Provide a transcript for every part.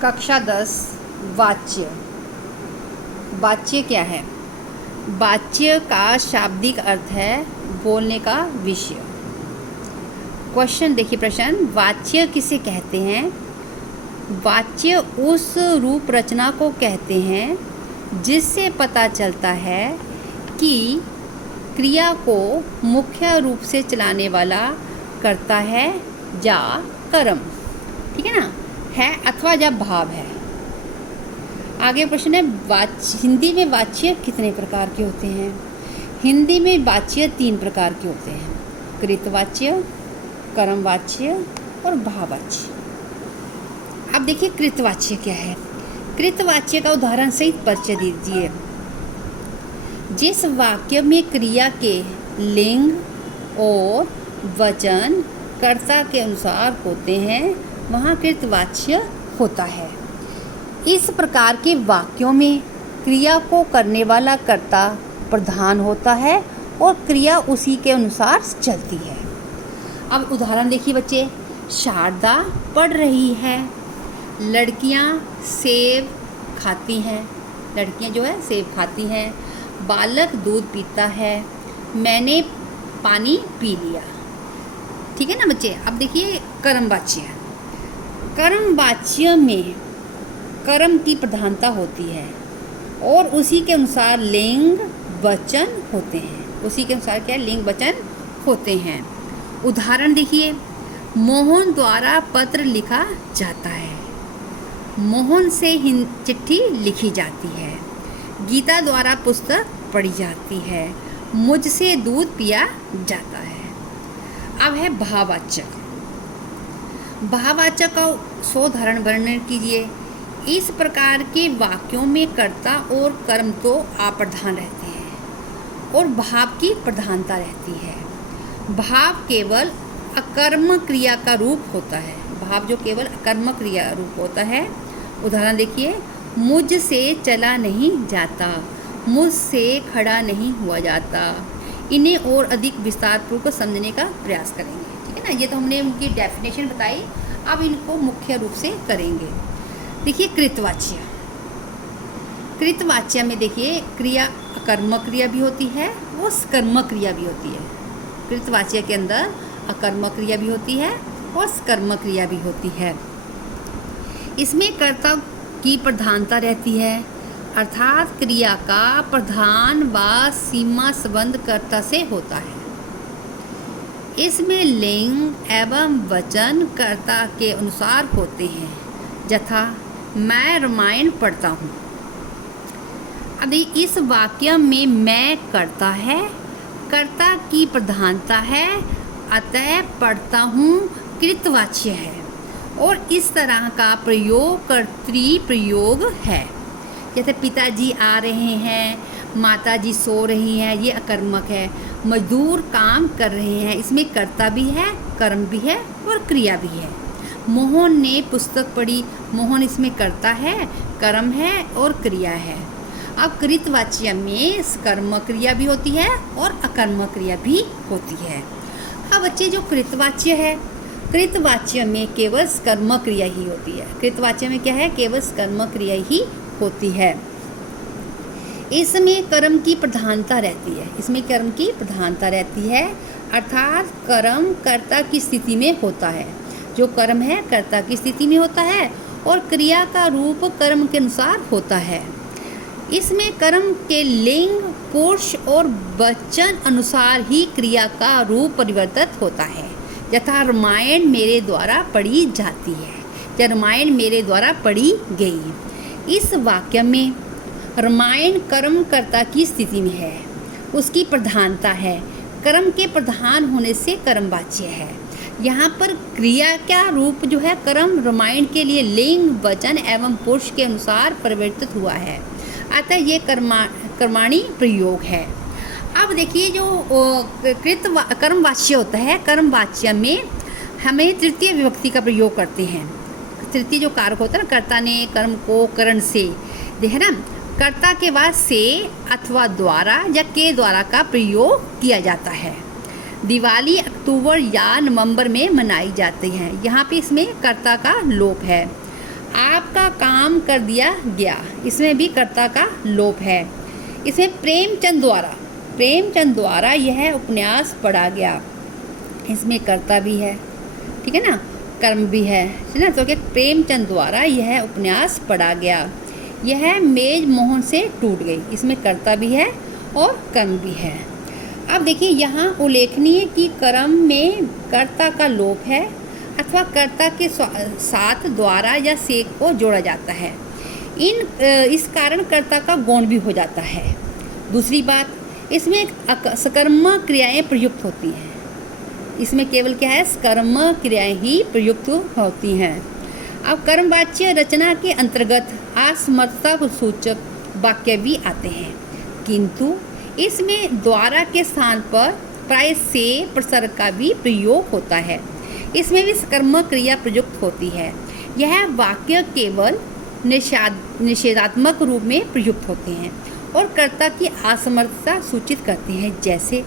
कक्षा 10 वाच्य। वाच्य क्या है? वाच्य का शाब्दिक अर्थ है बोलने का विषय। क्वेश्चन देखिए, प्रश्न, वाच्य किसे कहते हैं? वाच्य उस रूप रचना को कहते हैं जिससे पता चलता है कि क्रिया को मुख्य रूप से चलाने वाला कर्ता है या कर्म, ठीक है ना, है अथवा या भाव है। आगे प्रश्न है, हिंदी में वाच्य कितने प्रकार के होते हैं? हिंदी में वाच्य 3 प्रकार के होते हैं, कृतवाच्य, कर्मवाच्य और भाववाच्य। अब देखिए कृतवाच्य क्या है। कृतवाच्य का उदाहरण सहित परिचय दीजिए। जिस वाक्य में क्रिया के लिंग और वचन कर्ता के अनुसार होते हैं वहाँ कृतवाच्य होता है। इस प्रकार के वाक्यों में क्रिया को करने वाला कर्ता प्रधान होता है और क्रिया उसी के अनुसार चलती है। अब उदाहरण देखिए बच्चे, शारदा पढ़ रही है, लड़कियां सेब खाती हैं, लड़कियां जो है सेब खाती हैं, बालक दूध पीता है, मैंने पानी पी लिया, ठीक है ना बच्चे। अब देखिए कर्मवाच्य। कर्मवाच्य में कर्म की प्रधानता होती है और उसी के अनुसार लिंग वचन होते हैं। उसी के अनुसार क्या लिंग वचन होते हैं। उदाहरण देखिए, मोहन द्वारा पत्र लिखा जाता है, मोहन से चिट्ठी लिखी जाती है, गीता द्वारा पुस्तक पढ़ी जाती है, मुझसे दूध पिया जाता है। अब है भाववाचक। भाववाचक का सोधारण वर्णन कीजिए। इस प्रकार के वाक्यों में कर्ता और कर्म तो अप्रधान रहते हैं और भाव की प्रधानता रहती है। भाव केवल अकर्म क्रिया का रूप होता है। भाव जो केवल अकर्म क्रिया रूप होता है। उदाहरण देखिए, मुझसे चला नहीं जाता, मुझसे खड़ा नहीं हुआ जाता। इन्हें और अधिक विस्तार पूर्वक समझने का प्रयास करेंगे, ठीक है ना। ये तो हमने उनकी डेफिनेशन बताई, अब इनको मुख्य रूप से करेंगे। देखिए कृतवाच्य। कृतवाच्य में देखिए क्रिया अकर्मक क्रिया भी होती है और सकर्मक क्रिया भी होती है। कृतवाच्य के अंदर अकर्मक क्रिया भी होती है और सकर्मक क्रिया भी होती है। इसमें कर्ता की प्रधानता रहती है, अर्थात क्रिया का प्रधान व सीमा संबंध कर्ता से होता है। इसमें लिंग एवं वचन कर्ता के अनुसार होते हैं, यथा मैं रामायण पढ़ता हूँ। अब इस वाक्य में मैं कर्ता है, कर्ता की प्रधानता है, अतः पढ़ता हूँ कृतवाच्य है और इस तरह का प्रयोग कर्तृ प्रयोग है। जैसे पिताजी आ रहे हैं, माताजी सो रही हैं, ये अकर्मक है। मजदूर काम कर रहे हैं, इसमें कर्ता भी है, कर्म भी है और क्रिया भी है। मोहन ने पुस्तक पढ़ी, मोहन इसमें कर्ता है, कर्म है और क्रिया है। अब कृतवाच्य में कर्म क्रिया भी होती है और अकर्म क्रिया भी होती है। अब बच्चे जो कृतवाच्य है, कृतवाच्य में केवल कर्म क्रिया ही होती है। कृतवाच्य में क्या है? केवल कर्म क्रिया ही होती है। इसमें कर्म की प्रधानता रहती है, इसमें कर्म की प्रधानता रहती है, अर्थात कर्म कर्ता की स्थिति में होता है। जो कर्म है कर्ता की स्थिति में होता है और क्रिया का रूप कर्म के अनुसार होता है। इसमें कर्म के लिंग, पुरुष और वचन अनुसार ही क्रिया का रूप परिवर्तित होता है। यथा रामायण मेरे द्वारा पढ़ी जाती है या रामायण मेरे द्वारा पढ़ी गई। इस वाक्य में रामायण कर्म कर्ता की स्थिति में है, उसकी प्रधानता है, कर्म के प्रधान होने से कर्मवाच्य है। यहाँ पर क्रिया का रूप जो है कर्म रामायण के लिए लिंग, वचन एवं पुरुष के अनुसार परिवर्तित हुआ है, अतः ये कर्माणी प्रयोग है। अब देखिए जो कर्मवाच्य होता है, कर्मवाच्य में हमें तृतीय विभक्ति का प्रयोग करते हैं। तृतीय जो कारक होता है ना, कर्ता ने कर्म को करण से, देखे ना, कर्ता के बाद से अथवा द्वारा या के द्वारा का प्रयोग किया जाता है। दिवाली अक्टूबर या नवंबर में मनाई जाती है, यहाँ पे इसमें कर्ता का लोप है। आपका काम कर दिया गया, इसमें भी कर्ता का लोप है। इसमें प्रेमचंद द्वारा यह उपन्यास पढ़ा गया, इसमें कर्ता भी है, ठीक है ना, कर्म भी है ना। तो क्या प्रेमचंद द्वारा यह उपन्यास पढ़ा गया, यह मेज मोहन से टूट गई, इसमें कर्ता भी है और कर्म भी है। अब देखिए यहाँ उल्लेखनीय कि कर्म में कर्ता का लोप है अथवा कर्ता के साथ द्वारा या से को जोड़ा जाता है। इस कारण कर्ता का गौण भी हो जाता है। दूसरी बात, इसमें सकर्मक क्रियाएं प्रयुक्त होती हैं, इसमें केवल क्या है, सकर्मक क्रियाएं ही प्रयुक्त होती हैं। अब कर्मवाच्य रचना के अंतर्गत असमर्थता सूचक वाक्य भी आते हैं, किंतु इसमें द्वारा के स्थान पर प्राय से प्रसर्ग का भी प्रयोग होता है, इसमें भी सकर्मक क्रिया प्रयुक्त होती है। यह वाक्य केवल निषेधात्मक रूप में प्रयुक्त होते हैं और कर्ता की असमर्थता सूचित करते हैं, जैसे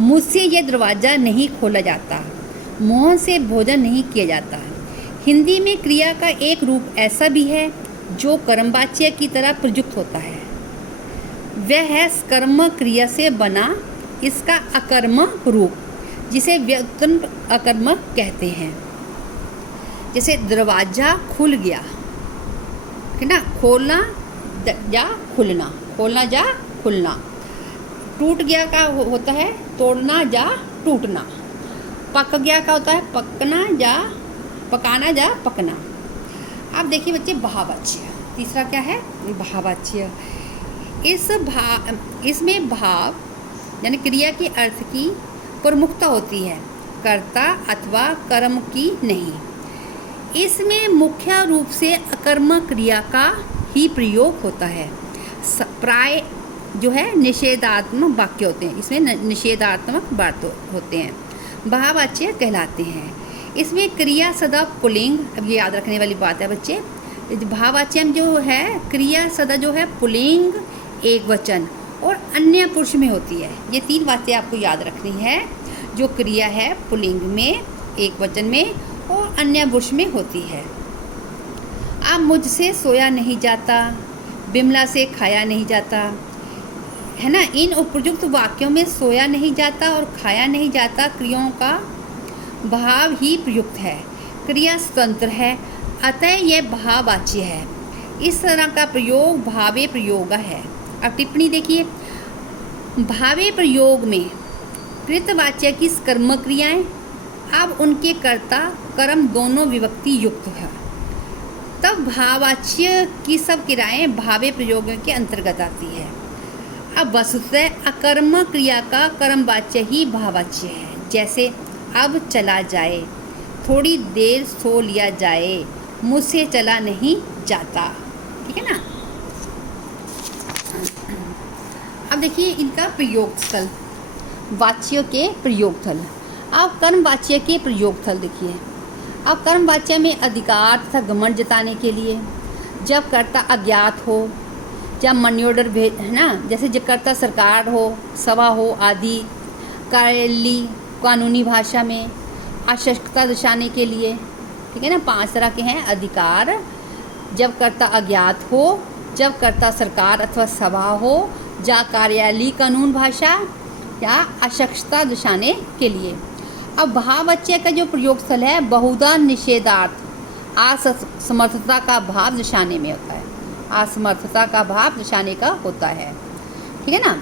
मुझसे यह दरवाज़ा नहीं खोला जाता, मोहन से भोजन नहीं किया जाता। हिंदी में क्रिया का एक रूप ऐसा भी है जो कर्मवाच्य की तरह प्रयुक्त होता है, वह है सकर्मक क्रिया से बना इसका अकर्मक रूप, जिसे व्युत्पन्न अकर्मक कहते हैं। जैसे दरवाज़ा खुल गया, है ना, खोलना या खुलना, खोलना या खुलना। टूट गया का होता है तोड़ना या टूटना। पक गया का होता है पकना या पकाना या पकना। अब देखिए बच्चे भाववाच्य, तीसरा क्या है, भाववाच्य। इसमें भाव यानी क्रिया के अर्थ की प्रमुखता होती है, कर्ता अथवा कर्म की नहीं। इसमें मुख्य रूप से अकर्मक क्रिया का ही प्रयोग होता है। प्राय जो है निषेधात्मक वाक्य होते हैं, इसमें निषेधात्मक बात होते हैं, भाववाच्य कहलाते हैं। इसमें क्रिया सदा पुल्लिंग, अब ये याद रखने वाली बात है बच्चे, भाववाच्य में जो है क्रिया सदा जो है पुल्लिंग, एक वचन और अन्य पुरुष में होती है। ये तीन बातें आपको याद रखनी है, जो क्रिया है पुल्लिंग में, एक वचन में और अन्य पुरुष में होती है। अब मुझसे सोया नहीं जाता, बिमला से खाया नहीं जाता, है ना। इन उपयुक्त वाक्यों में सोया नहीं जाता और खाया नहीं जाता क्रियाओं का भाव ही प्रयुक्त है, क्रिया स्वतंत्र है, अतः यह भाववाच्य है। इस तरह का प्रयोग भावे प्रयोग है। अब टिप्पणी देखिए, भावे प्रयोग में कृतवाच्य की कर्मक क्रियाएं, अब उनके कर्ता कर्म दोनों विभक्ति युक्त है, तब भाववाच्य की सब क्रियाएं भावे प्रयोगों के अंतर्गत आती है। अब वस्तुतः अकर्मक क्रिया का कर्मवाच्य ही भाववाच्य है, जैसे अब चला जाए, थोड़ी देर सो लिया जाए, मुझसे चला नहीं जाता, ठीक है ना। अब देखिए इनका प्रयोग स्थल, वाच्य के प्रयोग स्थल। अब कर्मवाच्य के प्रयोग स्थल देखिए। अब कर्मवाच्य में अधिकार तथा घमंड जताने के लिए, जब कर्ता अज्ञात हो, जब मन्योडर भेद, है ना, जैसे जब कर्ता सरकार हो, सभा हो आदि। कार्यालयी कानूनी भाषा में आवश्यकता दर्शाने के लिए, ठीक है ना। 5 तरह के हैं अधिकार, जब कर्ता अज्ञात हो, जब कर्ता सरकार अथवा सभा हो, या कार्यालयी कानून भाषा या आवश्यकता दर्शाने के लिए। अब भाववाच्य का जो प्रयोग स्थल है बहुधा निषेधार्थ असमर्थता का भाव दर्शाने में होता है, असमर्थता का भाव दर्शाने का होता है, ठीक है ना।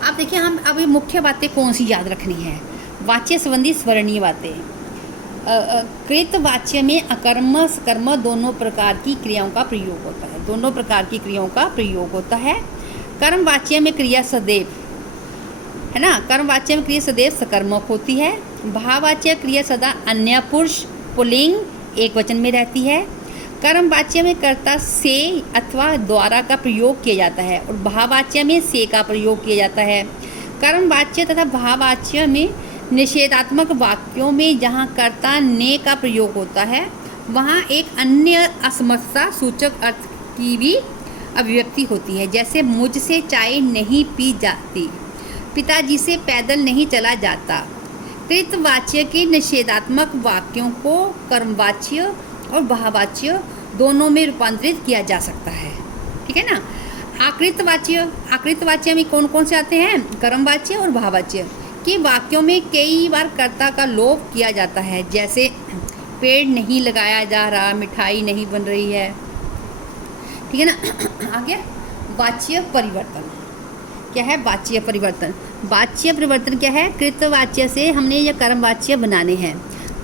अब देखिए हम अभी मुख्य बातें कौन सी याद रखनी है, वाच्य संबंधी स्मरणीय बातें। कृतवाच्य में अकर्म सकर्म दोनों प्रकार की क्रियाओं का प्रयोग होता है, दोनों प्रकार की क्रियाओं का प्रयोग होता है। कर्मवाच्य में क्रिया सदैव, है ना, कर्मवाच्य में क्रिया सदैव सकर्मक होती है। भाववाच्य क्रिया सदा अन्य पुरुष पुल्लिंग एक वचन में रहती है। कर्मवाच्य में कर्ता से अथवा द्वारा का प्रयोग किया जाता है और भाववाच्य में से का प्रयोग किया जाता है। कर्मवाच्य तथा भाववाच्य में निषेधात्मक वाक्यों में जहाँ कर्ता ने का प्रयोग होता है, वहाँ एक अन्य असमर्थता सूचक अर्थ की भी अभिव्यक्ति होती है, जैसे मुझसे चाय नहीं पी जाती, पिताजी से पैदल नहीं चला जाता। कृतवाच्य के निषेधात्मक वाक्यों को कर्मवाच्य और भाववाच्य दोनों में रूपांतरित किया जा सकता है। ठीक है ना। आकृतवाच्य में कौन कौन से आते हैं? कर्मवाच्य और भाववाच्य। कि वाक्यों में कई बार कर्ता का लोप किया जाता है, जैसे पेड़ नहीं लगाया जा रहा, मिठाई नहीं बन रही है। ठीक है ना। आगे वाच्य परिवर्तन क्या है? वाच्य परिवर्तन। वाच्य परिवर्तन क्या है? कृतवाच्य से हमने यह कर्मवाच्य बनाने हैं।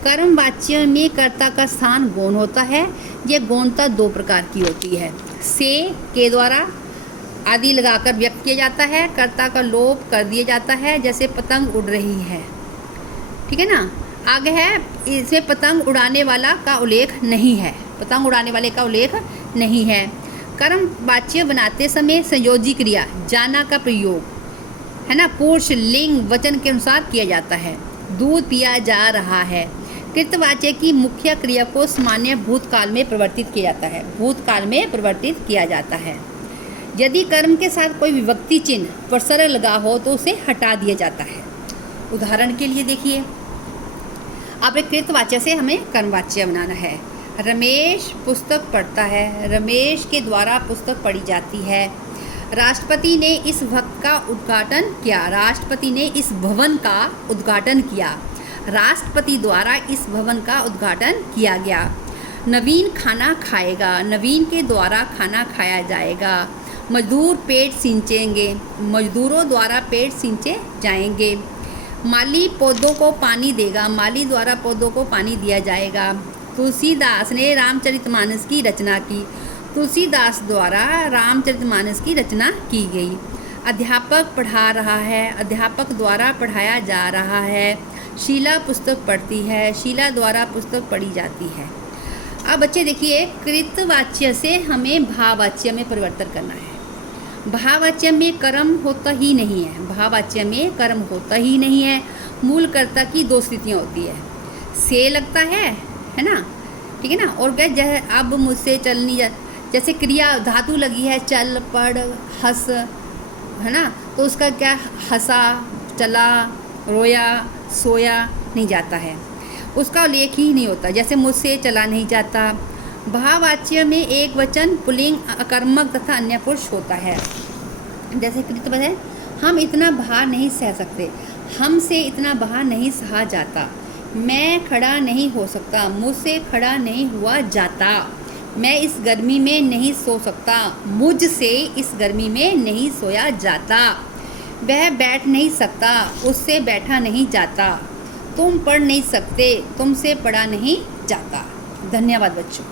कर्मवाच्य में कर्ता का स्थान गौण होता है। यह गौणता दो प्रकार की होती है। से के द्वारा आदि लगाकर व्यक्त किया जाता है, कर्ता का लोप कर दिया जाता है, जैसे पतंग उड़ रही है। ठीक है ना। आगे है, इसमें पतंग उड़ाने वाला का उल्लेख नहीं है। पतंग उड़ाने वाले का उल्लेख नहीं है। कर्मवाच्य बनाते समय संयोजी क्रिया जाना का प्रयोग है ना, पुरुष लिंग वचन के अनुसार किया जाता है। दूध पिया जा रहा है। कृतवाच्य की मुख्य क्रिया को सामान्य भूतकाल में परिवर्तित किया जाता है। भूतकाल में परिवर्तित किया जाता है। यदि कर्म के साथ कोई विभक्ति चिन्ह प्रसर्ग लगा हो तो उसे हटा दिया जाता है। उदाहरण के लिए देखिए, अब एक कृतवाच्य से हमें कर्मवाच्य बनाना है। रमेश पुस्तक पढ़ता है। रमेश के द्वारा पुस्तक पढ़ी जाती है। राष्ट्रपति ने इस भक्त का उद्घाटन किया। राष्ट्रपति ने इस भवन का उद्घाटन किया। राष्ट्रपति द्वारा इस भवन का उद्घाटन किया गया। नवीन खाना खाएगा। नवीन के द्वारा खाना खाया जाएगा। मजदूर पेड़ सींचेंगे। मजदूरों द्वारा पेड़ सींचे जाएंगे। माली पौधों को पानी देगा। माली द्वारा पौधों को पानी दिया जाएगा। तुलसीदास ने रामचरितमानस की रचना की। तुलसीदास द्वारा रामचरितमानस की रचना की गई। अध्यापक पढ़ा रहा है। अध्यापक द्वारा पढ़ाया जा रहा है। शीला पुस्तक पढ़ती है। शीला द्वारा पुस्तक पढ़ी जाती है। अब बच्चे देखिए, कृतवाच्य से हमें भाववाच्य में परिवर्तन करना है। भाववाच्य में कर्म होता ही नहीं है। भाववाच्य में कर्म होता ही नहीं है। मूल कर्ता की दो स्थितियाँ होती है। से लगता है ना, ठीक है ना। और क्या, अब मुझसे चल नहीं जा, जैसे क्रिया धातु लगी है, चल पढ़ हंस, है ना, तो उसका क्या, हंसा, चला, रोया, सोया नहीं जाता है, उसका उल्लेख ही नहीं होता। जैसे मुझसे चला नहीं जाता। भाववाच्य में एक वचन पुल्लिंग अकर्मक तथा अन्य पुरुष होता है। जैसे कृतवचन है, हम इतना भार नहीं सह सकते। हमसे इतना भार नहीं सहा जाता। मैं खड़ा नहीं हो सकता। मुझसे खड़ा नहीं हुआ जाता। मैं इस गर्मी में नहीं सो सकता। मुझसे इस गर्मी में नहीं सोया जाता। वह बैठ नहीं सकता। उससे बैठा नहीं जाता। तुम पढ़ नहीं सकते। तुमसे पढ़ा नहीं जाता। धन्यवाद बच्चों।